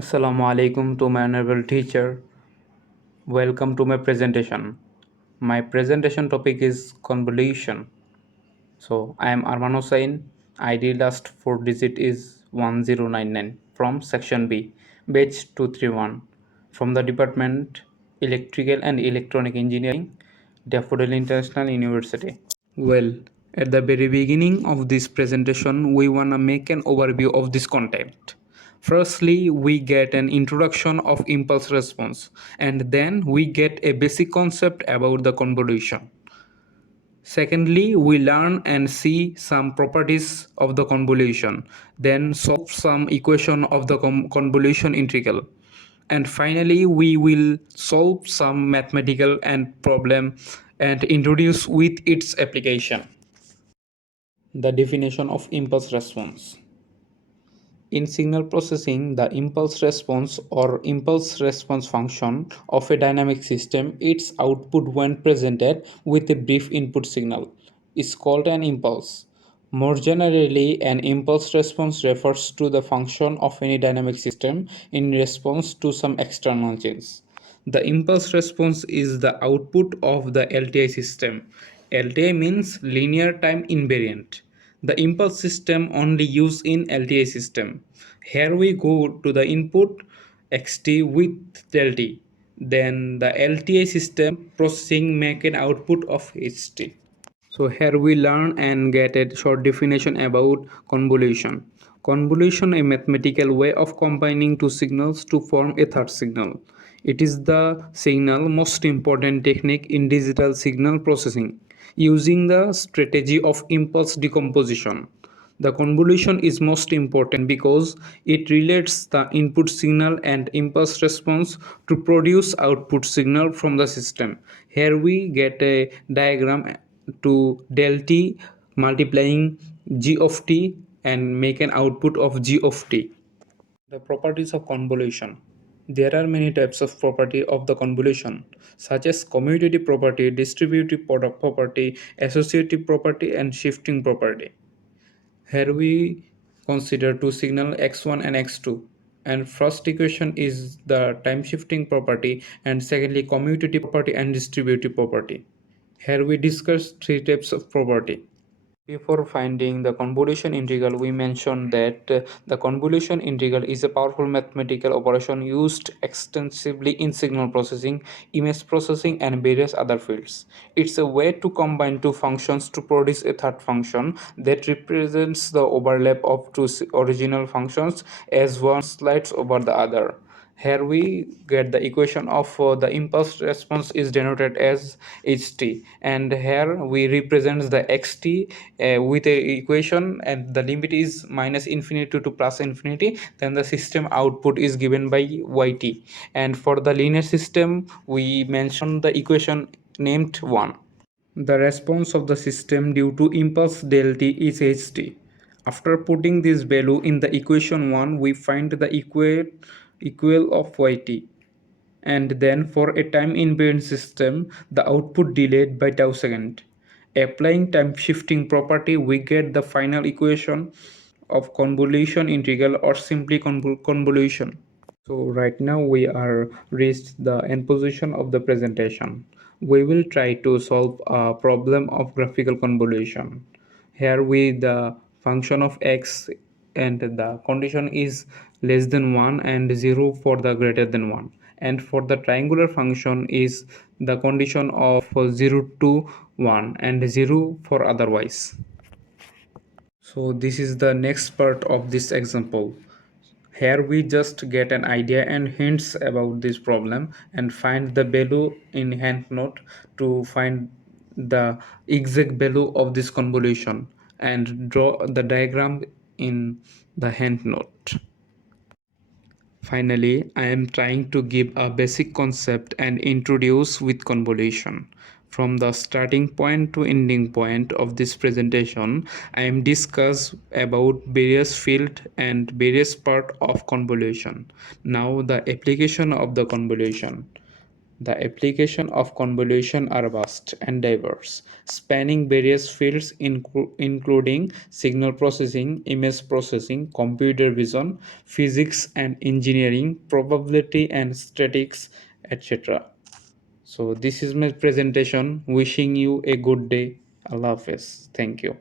Assalamu alaikum to my honorable teacher. Welcome to my presentation. My presentation topic is convolution. So I am Arman Hossain. ID last four digit is 1099 from section B, batch 231 from the department Electrical and Electronic Engineering, Daffodil International University. Well, at the very beginning of this presentation, we want to make an overview of this content. Firstly, we get an introduction of impulse response, and then we get a basic concept about the convolution. Secondly, we learn and see some properties of the convolution, then solve some equation of the convolution integral. And finally, we will solve some mathematical and problem and introduce with its application. The definition of impulse response. In signal processing, the impulse response or impulse response function of a dynamic system, its output when presented with a brief input signal, is called an impulse. More generally, an impulse response refers to the function of any dynamic system in response to some external change. The impulse response is the output of the LTI system. LTI means linear time invariant. The impulse system only used in LTI system. Here we go to the input xt with del t. Then the LTI system processing make an output of ht. So here we learn and get a short definition about convolution. Convolution, a mathematical way of combining two signals to form a third signal. It is the signal most important technique in digital signal processing, using the strategy of impulse decomposition. The convolution is most important because it relates the input signal and impulse response to produce output signal from the system. Here we get a diagram to del t multiplying g of t and make an output of g of t. The properties of convolution. There are many types of property of the convolution, such as commutative property, distributive property, associative property, and shifting property. Here we consider two signal x1 and x2, and first equation is the time shifting property, and secondly commutative property and distributive property. Here we discuss three types of property. Before finding the convolution integral, we mentioned that the convolution integral is a powerful mathematical operation used extensively in signal processing, image processing, and various other fields. It's a way to combine two functions to produce a third function that represents the overlap of two original functions as one slides over the other. Here we get the equation of the impulse response is denoted as ht, and here we represent the xt with a equation, and the limit is minus infinity to plus infinity. Then the system output is given by yt, and for the linear system we mention the equation named 1. The response of the system due to impulse del t is ht. After putting this value in the equation 1, we find the equal of yt. And then for a time invariant system, the output delayed by tau second. Applying time shifting property, we get the final equation of convolution integral or simply convolution. So right now we are reached the end position of the presentation. We will try to solve a problem of graphical convolution. Here with the function of x and the condition is less than 1 and 0 for the greater than 1. And for the triangular function is the condition of 0 to 1 and 0 for otherwise. So this is the next part of this example. Here we just get an idea and hints about this problem and find the value in hand note to find the exact value of this convolution and draw the diagram in the hand note. Finally, I am trying to give a basic concept and introduce with convolution. From the starting point to ending point of this presentation, I am discuss about various field and various part of convolution. Now the application of the convolution. The application of convolution are vast and diverse, spanning various fields including signal processing, image processing, computer vision, physics and engineering, probability and statistics, etc. So this is my presentation. Wishing you a good day. Allah Hafiz. Thank you.